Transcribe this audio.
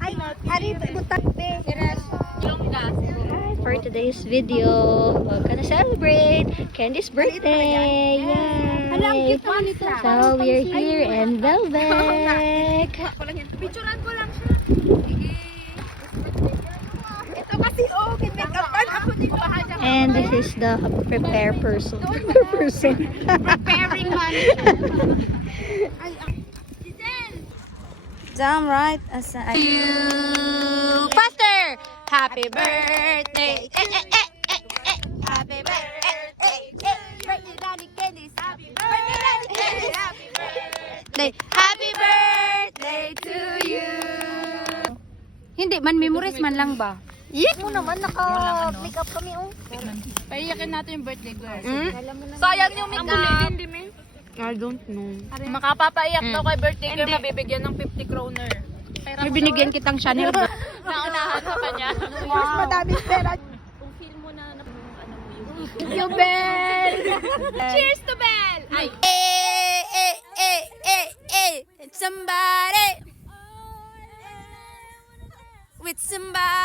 Ay, ari butak be. For today's video, we're gonna celebrate Candy's birthday. Yay! So we're here in Velvet. Picturean ko lang siya. Ito kasi make-upan ako dito. And this is the prepare person. Prepare person. Preparing man. Damn right. You faster. Happy birthday. Happy birthday. Birthday Daddy Candice. Happy birthday Daddy Candice. Happy birthday. Happy birthday to you. Hindi man memorize man lang ba? Yes. Mo naman naka-make up kami oh. Paiyakin natin yung birthday girl. Sayang yung make-up. I don't know. Makapapaiyak daw kay birthday girl, mabibigyan ng 50 kroner. May binigyan kitang Chanel. Naunahan sa kanya. Mas madaming pera. Kung feel mo na ano mo yung Bell! Cheers to Bell! Ay! Somebody with somebody.